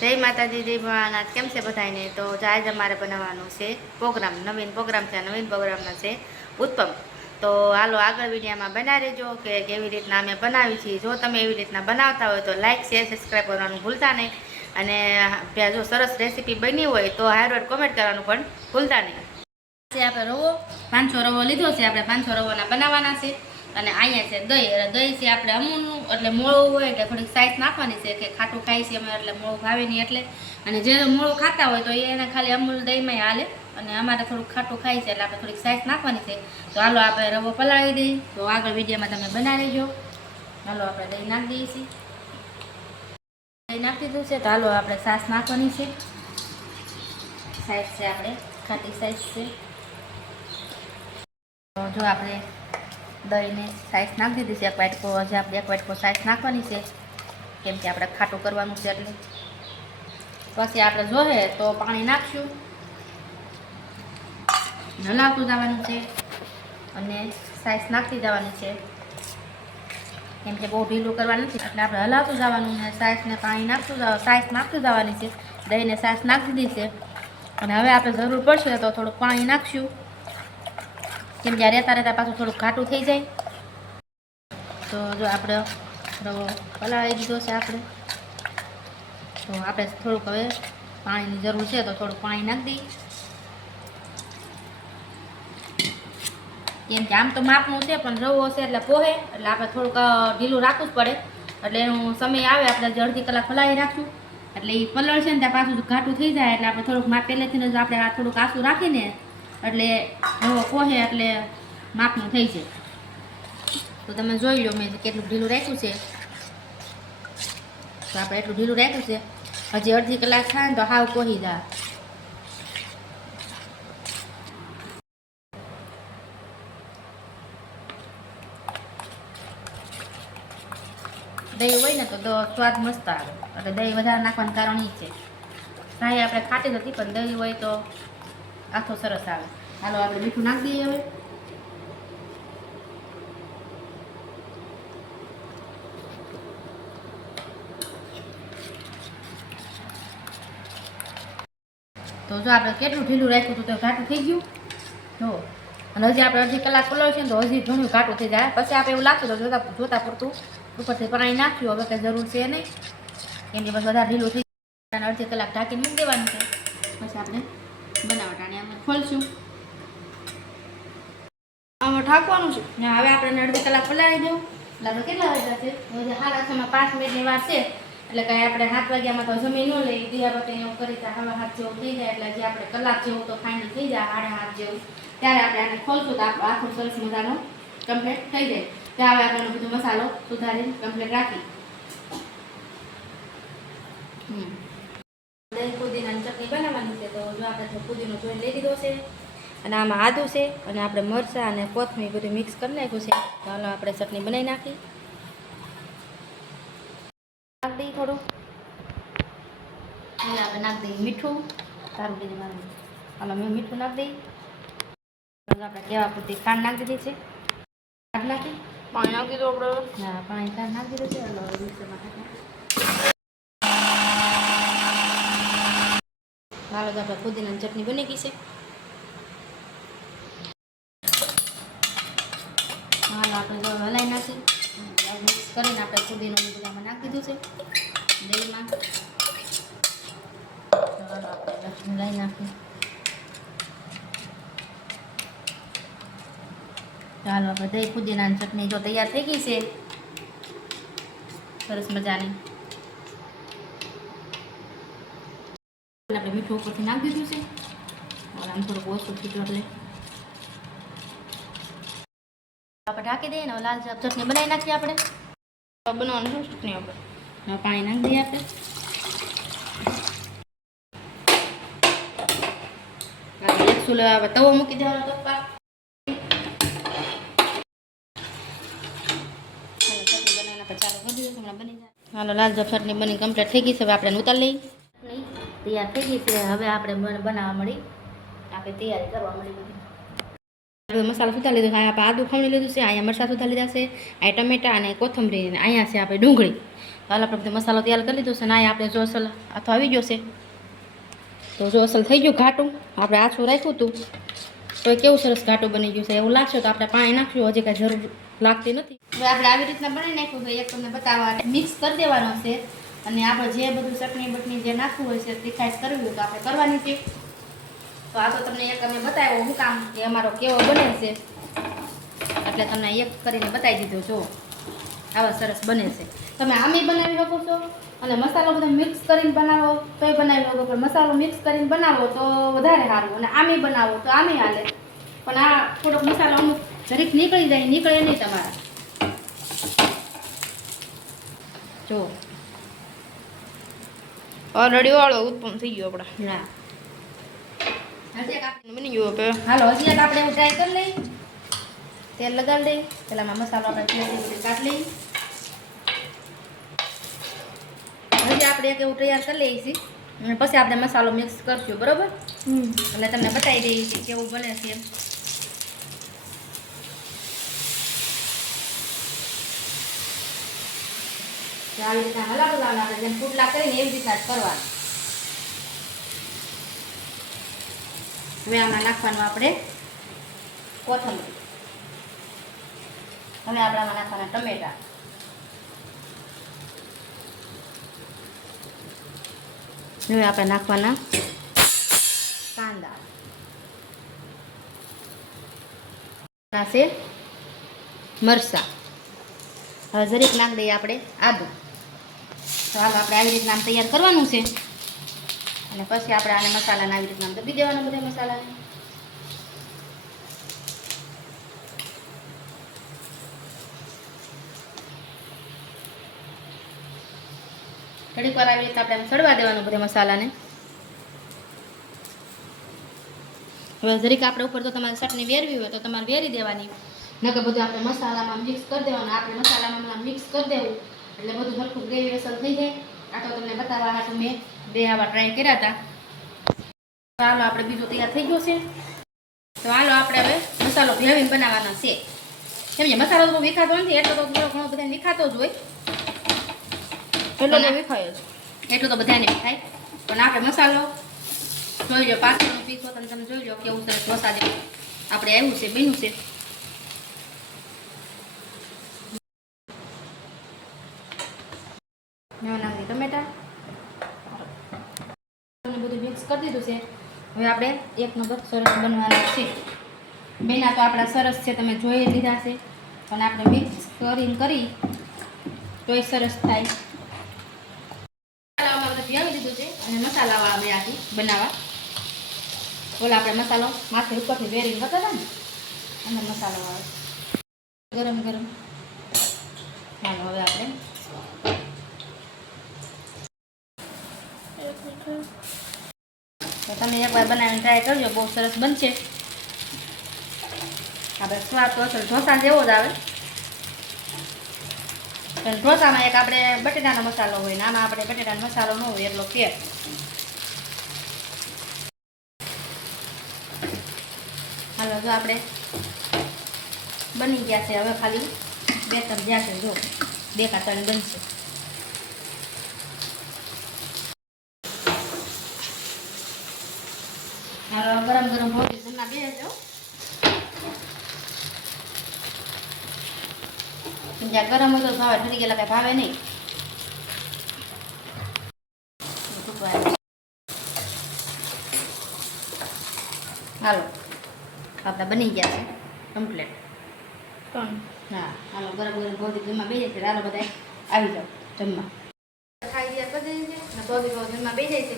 જય માતાજી, જય ભોળાનાથ. કેમ છે બધાને? તો આજે અમારે બનાવવાનું છે પ્રોગ્રામ, નવીન પ્રોગ્રામ છે. નવીન પ્રોગ્રામમાં છે ઉત્તમ. તો હાલો આગળ વિડીયોમાં બનાવી રહેજો કે કેવી રીતના અમે બનાવી છીએ. જો તમે એવી રીતના બનાવતા હોય તો લાઇક શેર સબસ્ક્રાઈબ કરવાનું ભૂલતા નહીં. અને જો સરસ રેસીપી બની હોય તો હાર્ડ કોમેન્ટ કરવાનું પણ ભૂલતા નહીં. આપણે રવો 500 રવો લીધો છે. આપણે 500 રવોના બનાવવાના છે. અને અહીંયા છે દહીં. દહીં છે આપણે અમૂલનું, એટલે મોળું હોય એટલે થોડીક સાઈઝ નાખવાની છે કે ખાટું ખાઈ છે અમે એટલે મોળું ભાવે નહીં એટલે. અને જે મોળું ખાતા હોય તો એને ખાલી અમૂલ દહીંમાં હાલે. અને અમારે થોડુંક ખાટું ખાઈ છે એટલે આપણે થોડીક સાઈઝ નાખવાની છે. તો હાલો આપણે રવો પલાળી દઈએ. તો આગળ વિડીયોમાં તમે બનાવી લેજો. હાલો આપણે દહીં નાખી દઈએ છીએ. દહીં નાખી દીધું છે. તો હાલો આપણે છાશ નાખવાની છે. સાઈઝ છે આપણે ખાટી સાઈઝ છે. તો જો આપણે દહીંને સાઈઝ નાખી દીધી છે. એક વાટકો હજી આપણે એક વાટકો સાઈઝ નાખવાની છે, કેમ કે આપણે ખાટું કરવાનું છે એટલે. પછી આપણે જોઈએ તો પાણી નાખશું, હલાવતું જવાનું છે અને સાઈઝ નાખતી જવાની છે, કેમ કે બહુ ઢીલું કરવાનું નથી એટલે આપણે હલાવતું જવાનું ને સાઈઝને પાણી નાખતું સાઈઝ નાખતું જવાની છે. દહીંને સાઈઝ નાખી દીધી છે. અને હવે આપણે જરૂર પડશે તો થોડુંક પાણી નાખશું, કેમ કે રહેતા રહેતા પાછું થોડુંક ઘાટું થઈ જાય. તો જો આપણે રવો પલાળી દીધો છે આપણે. તો આપણે થોડુંક હવે પાણીની જરૂર છે તો થોડુંક પાણી નાખી દઈએ, કેમ કે આમ તો માપનું છે પણ રવો છે એટલે પોહે એટલે આપણે થોડુંક ઢીલું રાખવું જ પડે. એટલે એનું સમય આવે આપણે અડધી કલાક પલાળી રાખશું એટલે એ પલળ છે ને ત્યાં પાછું ઘાટું થઈ જાય એટલે આપણે થોડુંક માપ પહેલેથી જ આપણે આ થોડુંક આસું રાખીને એટલે રવો પોહે એટલે માપનું થઈ જાય. તો તમે જોઈ લો મેં કેટલું ઢીલું રાખ્યું છે. તો આપણે એટલું ઢીલું રાખ્યું છે. હજી અડધી કલાક થાય ને તો હાવ પોહી જાય. દહીં હોય ને તો સ્વાદ મસ્ત આવે. એટલે દહીં વધારે નાખવાનું કારણ એ છે. સાહી આપણે ખાટી નથી પણ દહીં હોય તો આખો સરસ આવે. હાલો આપણે મીઠું નાખી દઈએ હવે. તો જો આપણે કેટલું ઢીલું રાખ્યું હતું તો ઘાટું થઈ ગયું જો. અને હજી આપણે અડધી કલાક પલાળશે ને તો હજી ઘણું ઘાટું થઈ જાય. પછી આપણે એવું લાગતું તો જોતા પૂરતું ઉપરથી પાણી નાખ્યું. હવે કંઈ જરૂર છે નહીં, કેમ કે બસ વધારે ઢીલું થઈ જાય. અને અડધી કલાક ઢાંકીને મૂકી દેવાનું છે. પછી આપણે બનાવટાને અમે ખોલશું. આમાં ઢાંકવાનું છે. હવે આપણે અડધી કલાક પલાળી દઉં. એટલે આપણે કેટલા વાગ્યા છે? હજી 5 મિનિટની વાર છે. એટલે કંઈ આપણે 7 વાગ્યામાં તો જમી ન લઈ દિયાબત્તી એવું કરી ત્યાં હવે 7 જેવું થઈ જાય. એટલે જે આપણે કલાક જેવું તો ફાઇનલ થઈ જાય, 8:30 જેવું. ત્યારે આપણે આને ખોલશું તો આપણો આખો સરસ મજાનો કમ્પ્લીટ થઈ જાય. ત્યાં હવે આપણે બધો મસાલો સુધારીને કમ્પ્લીટ રાખી. દહીં પુદીનાની ચટણી બનાવવાની છે. તો જો આપણે પુદીનો જોઈને લઈ લીધો છે અને આમાં આદું છે અને આપણે મરચાં અને કોથમીર બધું મિક્સ કરી નાખ્યું છે. તો હાલો આપણે ચટણી બનાવી નાખી. નાખી દઈએ થોડું. હવે આપણે નાખી દઈએ મીઠું. સારું દીધી મારું. હાલો મેં મીઠું નાખી દઈએ. આપણે કેવા પૂરતી ખાંડ નાખી દીધી છે. ખાંડ નાખી પાણી નાખી દીધું આપણે. હા પાણી ખાંડ નાખી દીધું છે. હાલો મિક્સરમાં હાલો તો આપણે પુદીનાની ચટણી બની ગઈ છે. હાલો આપણે હલાવી નાખી મિક્સ કરીને આપણે પુદીનો બધામાં નાખી દીધું છે દહીંમાં. હાલો આપણે હલાવી નાખી. ચાલો આપણે દહીં પુદીનાની ચટણી જો તૈયાર થઈ ગઈ છે સરસ મજાની. આપણે મીઠું ઉપરથી નાખી દીધું છે. હવે આમ થોડુંક ઓછું થયું એટલે આપણે ઢાંકી દઈએ ને લાલ ચટણી બનાવી નાખીએ. આપણે બનાવવાનું શું ચટણી આપણે પાણી નાખી દઈએ. આપણે એક ચૂલો તવો મૂકી દેવાનો તપવા. હાલો લાલ ચટણી બની કમ્પ્લીટ થઈ ગઈ છે. હવે આપણે ઉતારી લઈ. તૈયાર થઈ ગઈ છે. હવે આપણે બનાવવા મળી આપણે તૈયારી કરવા મળી બધી. હવે મસાલો સુધાર લીધો છે. આપણે આદું ખમણી લીધું છે. અહીંયા મરચાં સુધાર લીધા છે. અહીંયા ટમેટા અને કોથમરી. અહીંયા છે આપણે ડુંગળી. હાલ આપણે બધો મસાલો તૈયાર કરી લીધો છે ને આપણે જો અસલ આથો આવી ગયો છે તો જો અસલ થઈ ગયું ઘાટું આપણે આછું રાખ્યું હતું તો કેવું સરસ ઘાટું બની ગયું છે એવું લાગશે તો આપણે પાણી નાખશું હજી કાંઈ જરૂર લાગતી નથી હવે આપણે આવી રીતના બનાવી નાખ્યું છે એક તમને બતાવવા મિક્સ કરી દેવાનો છે અને આપણે જે બધું ચટણી બટણી જે નાખવું હોય છે તીખાશ કરવી હોય તો આપણે કરવાની છે તો આ તો તમને એક અમે બતાવ્યો હું કામ કે અમારો કેવો બને છે એટલે તમને એક કરીને બતાવી દીધું જો આવા સરસ બને છે તમે આમે બનાવી શકો છો અને મસાલો બધો મિક્સ કરીને બનાવો તોય બનાવી શકો પણ મસાલો મિક્સ કરીને બનાવો તો વધારે સારું અને આમે બનાવો તો આમે હાલે પણ આ થોડોક મસાલો અમુક જરીક નીકળી જાય નીકળે નહીં તમારા જો ઓલરેડી વાળો ઉત્પન્ન થઈ ગયો આપણે ના હજી એક આપણે બની ગયો હવે હાલો હજી એક આપણે એવું ટ્રાય કરી લઈએ તેલ લગાડી લઈએ પેલામાં મસાલો આપણે પ્લેટ કાઢી લઈએ હજી આપણે એક એવું તૈયાર કરી લઈએ છીએ અને પછી આપણે મસાલો મિક્સ કરશું બરોબર એટલે તમને બતાવી દઈએ છીએ કેવું બને છે એમ આવી રીતના હલાવવાનું આપણે જેમ પુડલા કરીને એવી રીતના જ કરવાનું હવે આમાં નાખવાનું આપણે કોથમરી હવે આપણે આમાં નાખવાના ટમેટા હવે આપણે નાખવાના કાંદા નાખશે મરચાં હવે જરીક નાખી દઈએ આપણે આદુ તો હાલ આપણે આવી રીતના આમ તૈયાર કરવાનું છે અને પછી આપણે આને મસાલાને આવી રીતના દબી દેવાના બધા મસાલાને થોડીક વાર આવી રીતે આપણે આમ સડવા દેવાનું બધા મસાલાને હવે જરીક આપણે ઉપર તો તમારે ચટણી વેરવી હોય તો તમારે વેરી દેવાની નકર બધું આપણે મસાલામાં મિક્સ કરી દેવાનું આપણે મસાલામાં મિક્સ કરી દેવું એટલે બધું સરખું ગ્રેવી અસર થઈ જાય આ તો તમને બતાવવા હાટું મેં બે આવા ટ્રાય કર્યા હતા હાલો આપણે બીજું તૈયાર થઈ ગયું છે તો હાલો આપણે હવે મસાલો ભેળવીને બનાવવાનો છે સમજે મસાલો તો વિખાતો નથી એટલો તો થોડો ઘણો બધાને વિખાતો જ હોય એટલો તો વિખાય જ એટલું તો બધાને વિખાય પણ આપણે મસાલો જોઈ લો પાછળનો પીસ હોતો તમે જોઈ લો કેવું સરસ વસા જેવું આપણે આવ્યું છે બન્યું છે નાખી ટમેટા બધું મિક્સ કરી દીધું છે હવે આપણે એક નંબર સરસ બનવાનો છે બેના તો આપણા સરસ છે તમે જોઈ લીધા છે પણ આપણે મિક્સ કરી તોય સરસ થાય મસાલામાં આપણે ભેળવી દીધું છે અને મસાલાવાળા મેં આખી બનાવવા ઓલા આપણે મસાલો માથે ઉપરથી વેરીને હતા ને અંદર મસાલાવાળો ગરમ ગરમ ચાલો હવે આપણે તો તમે એકવાર બનાવીને ટ્રાય કરજો બહુ સરસ બનશે આપણે સ્વાદ તો અસલ ઢોસા જેવો જ આવે પણ ઢોસામાં એક આપણે બટેટાનો મસાલો હોય ને આમાં આપણે બટેટાનો મસાલો ન હોય એટલો ફેર હાલો જો આપણે બની ગયા છે હવે ખાલી બે ત્રણ જ્યાં છે જો બે કા ત્રણ બનશે ગરમ ગરમ રોટી જમવા બેસજો જ્યાં ગરમ હોય તો ભાવે ઠરી ગયેલા કઈ ભાવે નહીં હાલો આપણા બની ગયા છે કમ્પ્લીટ હા હાલો ગરમ ગરમ ભોજી જમવા બેસે છે હાલો બધા આવી જાઓ જમવા ખાઈ ગયા કરી દઈએ છે ભોજી જમવા બેસે છે